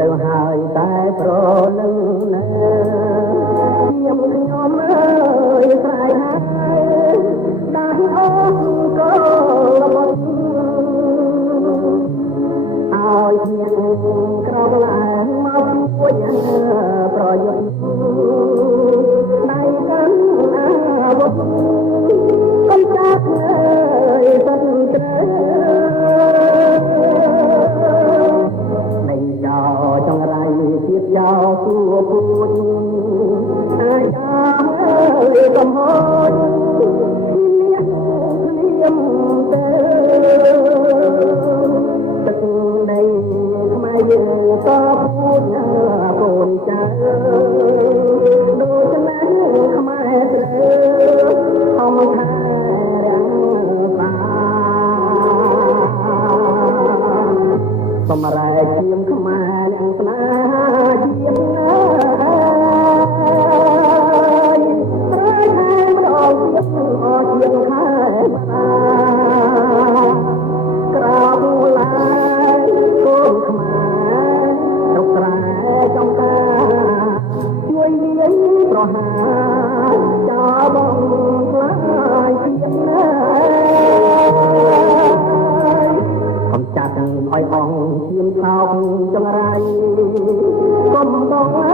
ទៅហើយតែប្រលឹងណាខ្ញុំអើយស្រែកហើយដាក់អស់ក៏របស់ឲ្យខ្ញុំក្រោកឡើងមកជួយប្រយុទ្ធដៃកាន់អាវុធកុំចាក់អើយសិនត្រូវចង្រៃជាតិយោគួរពូជអាយ៉ាអើយកំហុសអ្នកភ្លៀមទៅទឹកដីខ្មែរយើងក៏ពូជកូនចៅដូចណាខ្មែរត្រូវអមថែរាំងសាសម្រែកជាងខ្មែរស្នេហាជាតិណាស្រែកតែម្ដងទៀតអស់ជាតិខែបាក្រោកឡើងកូនខ្មែររុកស្រែចំការជួយលាយប្រហារចោលបងខ្លាយជាតិណាកំចាត់ឲ្យអង្គឈាមថោកចង្រៃកុំបងអើ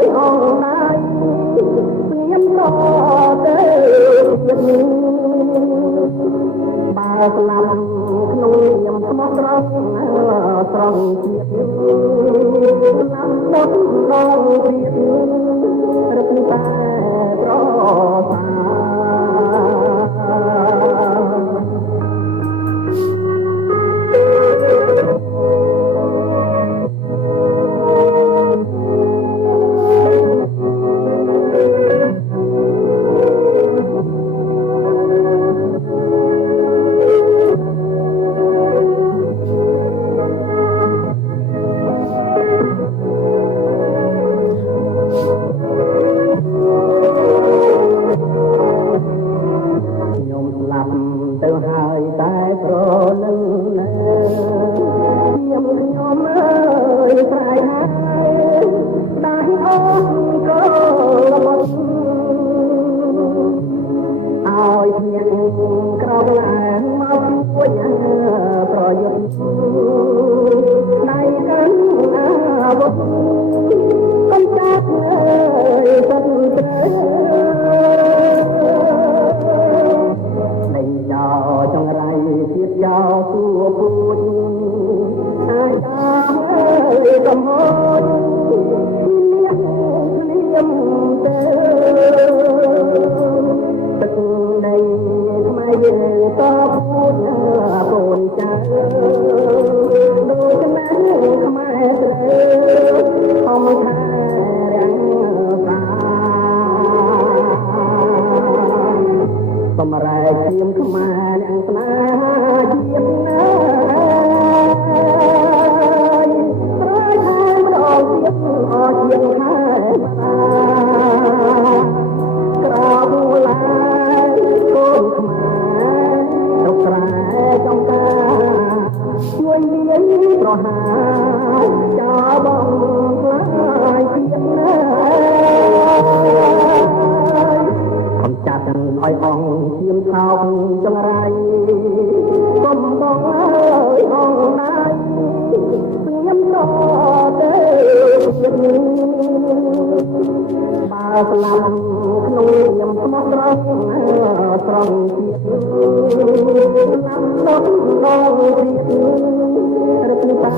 យអង្គដៃស្ងៀមរទៅបើស្លាប់ក្នុងនាមស្មោះត្រង់ត្រង់ជាតិស្លាប់ដល់ដល់ជាតិរឹកតែប្រសាទៅហើយតែប្រលឹងណាខ្ញុំអើយស្រែកហើយដាក់អស់ក៏របស់ឲ្យខ្ញុំក្រោកឡើងមកជួយប្រយុទ្ធដៃកាន់អាវុធកុំចាក់អើយសិនត្រូវចង្រៃជាតិយោគួរពូជអាយ៉ាអើយកំហុសអ្នកភ្លៀមទៅទឹកដីខ្មែរយើងក៏ពូជកូនចៅដូចណាខ្មែរត្រូវអមថែរាំងសាសម្រែកជាងខ្មែរស្នេហាជាតិណាស្រែកតែម្ដងទៀតអស់ជាតិខែបាក្រោកឡើងកូនខ្មែររុកស្រែចំការជួយលាយប្រហារចោលបងខ្លាយជាតិណាកំចាត់ឲ្យអង្គឈាមថោកចង្រៃកុំបងអើយអង្គដៃស្ងៀមរទៅបើស្លាប់ក្នុងនាមស្មោះត្រង់ត្រង់ជាតិស្លាប់ដល់ដល់ជាតិរឹកតែ